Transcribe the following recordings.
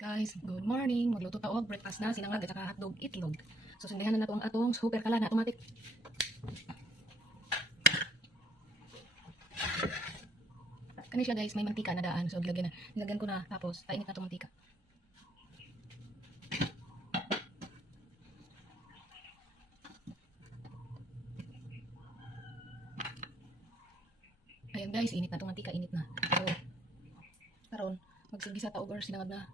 Guys, good morning. Magluto ta og breakfast na sinangag at saka hotdog itlog. So sundahan na nato ang atong super kala na automatic. Kani siya guys, may mantika na daan. So nilagyan ko na tapos painit na 'tong mantika. Ayan guys, init na 'tong mantika, init na. So karon magsigisa ta og or sinangag na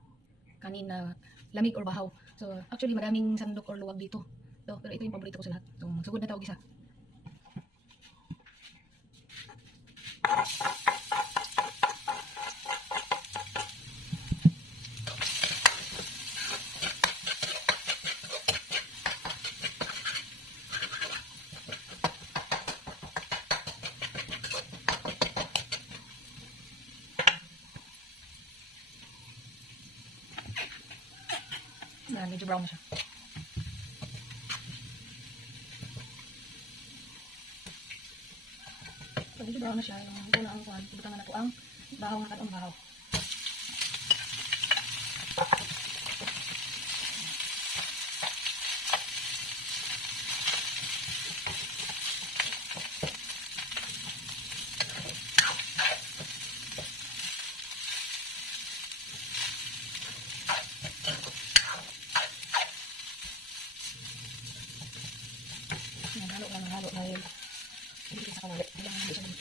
kanina lamig or bahaw. So actually madaming sandok or luwag dito. So, pero ito yung paborito ko sa lahat. So magsugod na tayo gisa. Yan, medyo brown na siya. So, medyo brown na siya. Yung una ang kuhan, ibutan na nato ang bahaw nga kanong bahaw. Halo dahil hindi sa kawali. Hindi siya naman.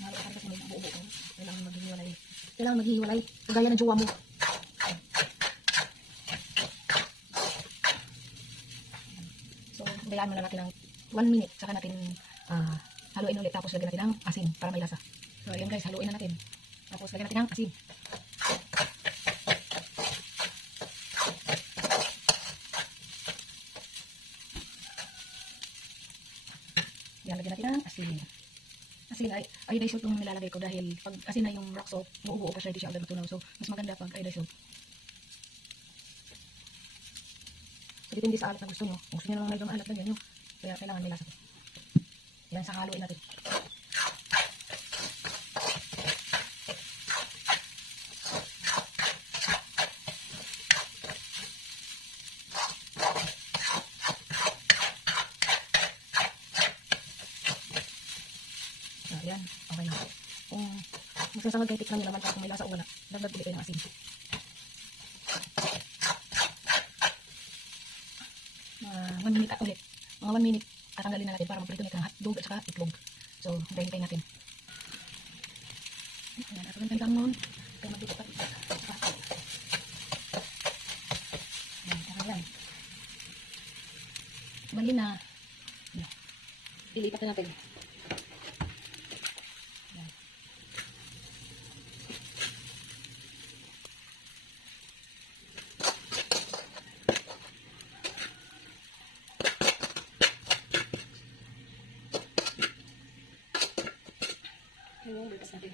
Halo ka kasi may buo-buo ko. Kailangan maghihiwalay. Kailangan maghihiwalay. Kagaya ng jowa mo. So, bayaan muna natin ng 1 minute, saka natin haluin ulit, tapos lagyan natin ng asin para may lasa. So ayan guys, haluin na natin, tapos lagyan natin ng asin. Yan, lagyan natin ng asin. Asin ay iodized salt yung nilalagay ko dahil pag asin na yung rock salt, muubuo pa siya, hindi siya agad matunaw. So mas maganda pag iodized salt. So depende sa alat na gusto nyo. Kung gusto nyo naman medyo maalat, lagyan nyo. Kaya kailangan may lasa ko. Yan, sa haluin natin. Yan, okay na. Kung magsasangag kayo, tikman nyo naman kung may lasa o wala. Dagdag ulit kayo ng asin. Mga 1 minute ulit. Mga 1 minute tatanggalin na natin para magprito nito ng hotdog at saka itlog. So, hintayin natin. Ayan, at huwag kang nun. Kaya magdito pa ito. Ayan, ayan. Bali na. Ilipat na natin. Ayan. Ayan, lipas natin.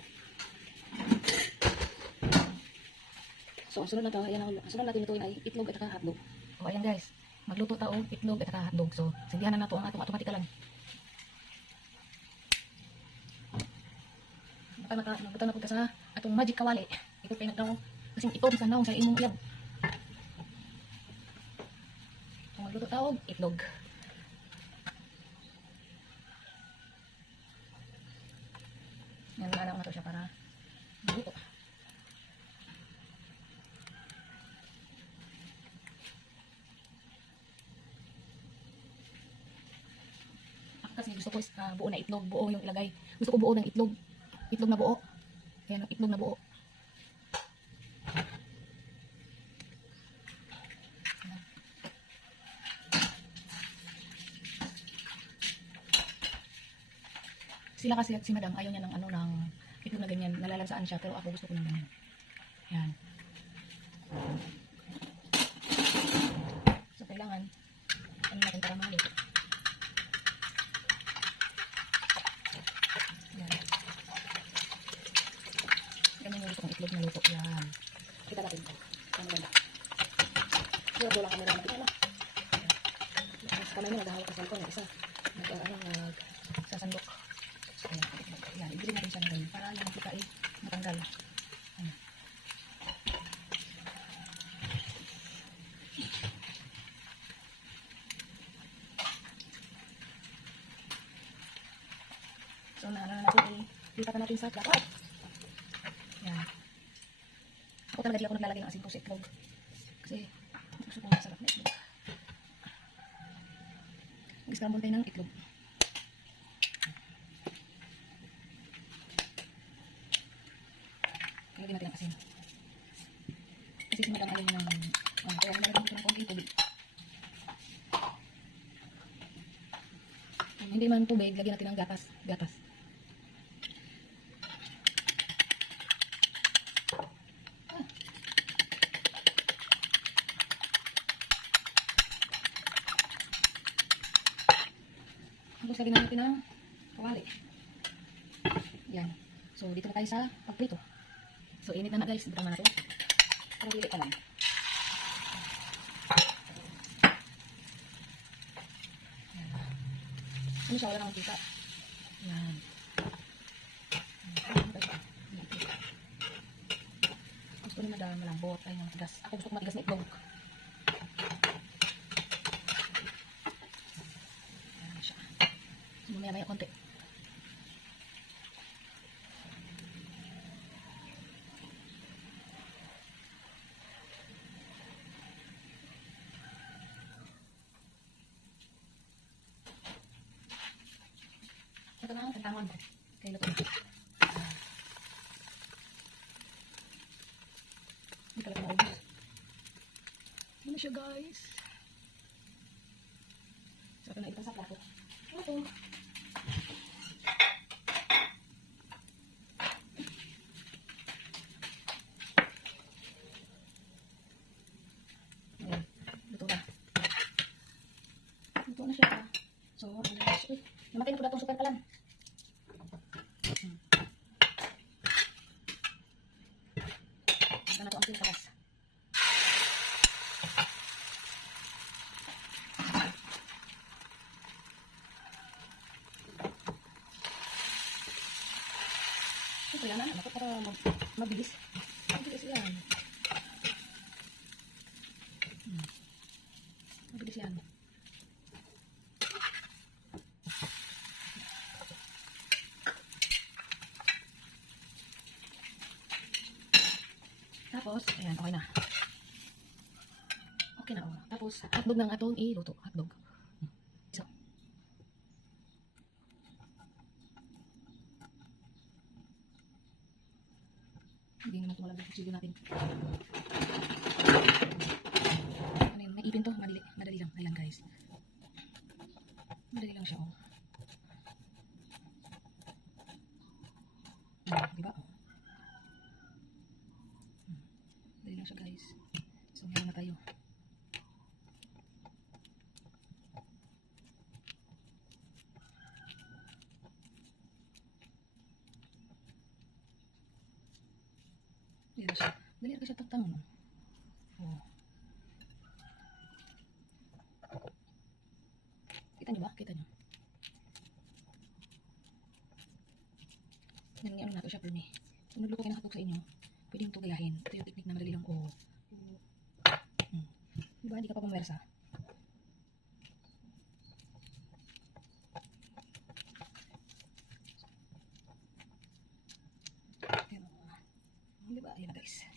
So, sunod na to, ayan, sunod natin ito ay itlog at saka hotdog. O, ayan guys, magluto tao itlog at saka hotdog. So, sindihan na nato ang atong automatic lang. Baka magbutan na po sa atong magic kawali. Ito kayo nagdaw, kasi ito sa naong sa imong iyab. So, magluto tao itlog. Yan, anak na to siya para magluto. Kasi gusto ko buo na itlog, buo yung ilagay. Gusto ko buo ng itlog. Itlog na buo. Ayan, itlog na buo. Sila kasi si madam ayaw niya ng ano ng itlog na ganyan, nalalansaan siya, pero ako gusto ko ng ganyan. Ayan. So kailangan ano natin para maluto. itlog na luto. Yan. Kita natin ito. Ano ganda. Siguro lang kami lang makita na. Sa kamay mo naghahawak sa cellphone. Yung isa, nagsasandok. So, ayan, ibili natin siya ng ganyan para yung mantika ay matanggal. Ayan. So, natin ilipat natin sa plato. Ayan. Ako talaga di ako naglalagay ng asin ko sa itlog. Kasi gusto ko masarap na itlog. Mag-scramble tayo ng itlog. Lagyan natin ang asin. Kasi si madam ayaw niya ng kaya nalagyan dito ng konting tubig. Hindi man tubig, lagyan natin ng gatas. Tapos lagyan natin ng kawali. Yan. So, dito na tayo sa pagprito. So, init na guys. Butang na natin. Parang dili pa lang. Yan. Ano siya? Wala nang kita. Yan. Gusto ni madam malambot. Ay, matigas. Ako gusto ko matigas na itlog. Yan siya. Mamaya-maya konti. Ito na ang tantangon ko. Kaya luto na. Hindi talaga maubos. Ano siya guys? So ito na ito sa plato. Ito. Ayan. Luto na. Luto na siya. So, namatay na po datong super kalan. Ito na ito ang pinakalas. Ito yan, anak ko para mabilis. Mabilis yan. Mabilis yan. Tapos, ayan, okay na. Okay na, oh. Tapos, hotdog ng atong iluto. Hotdog. So. Hindi naman tumalab yung kusilyo natin. Ano yun, naipin to. Madali lang. Ayan, guys. Madali lang siya, oh. Diba? Dali lang siya guys. So meron na tayo. Dali lang siya. Dali lang siya taktang. Oh. Kita nyo ba? Kita nyo? Ano nato siya per me. Kung nagluto kayo ng hotdog sa inyo, pwede yung ito gayahin. Ito yung technique na madali lang. Oh. Diba? Hindi ka pa pumersa. Pero, diba? Ayan na guys.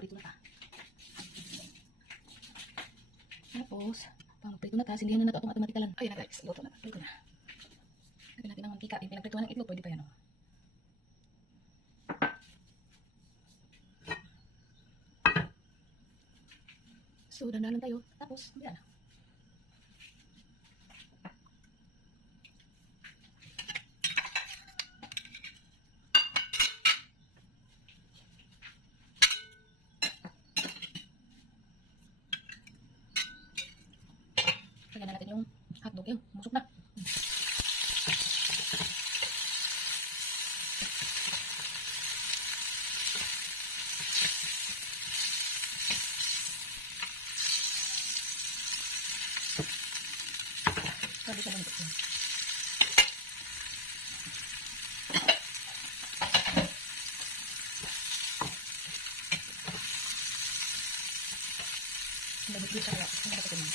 Prito na ta. Tapos, pang prito na ta, sindihan na nato itong automatikalan. Ayan na guys. Luto na ta. Prito na. Lagyan natin ng mantika. Yung pinagprituhan ng itlog, pwede pa yan. Oh. So, dandalan tayo. Tapos, yan. Lagyan na natin yung hotdog. Yung musok na. Sabi siya ganito siya. Labot din siya wala. Ano ba ito naman?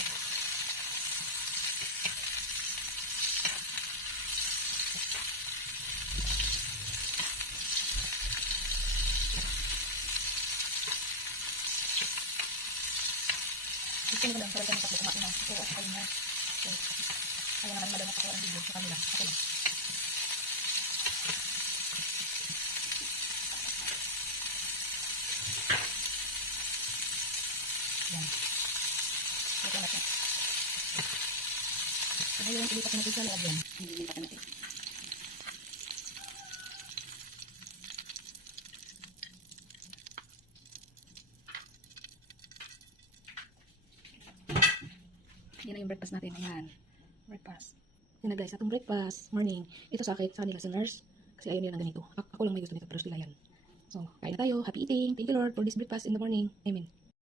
Gusto mo lang talaga ng tatlo kumain na. Pero ako niya. So, kaya naman madamot ako ang video sa kanila. Ako lang. Yan. Ito na siya. So, ngayon, ilipat natin sa lagyan. Ilipat natin. Yan na yung breakfast natin. Ayan. Breakfast. Yan na guys, atong breakfast. Morning. Ito sa akin, sa kanila sa nurse. Kasi ayaw nila ng ganito. Ako lang may gusto nito, pero sila yan. So, kain na tayo. Happy eating. Thank you Lord for this breakfast in the morning. Amen.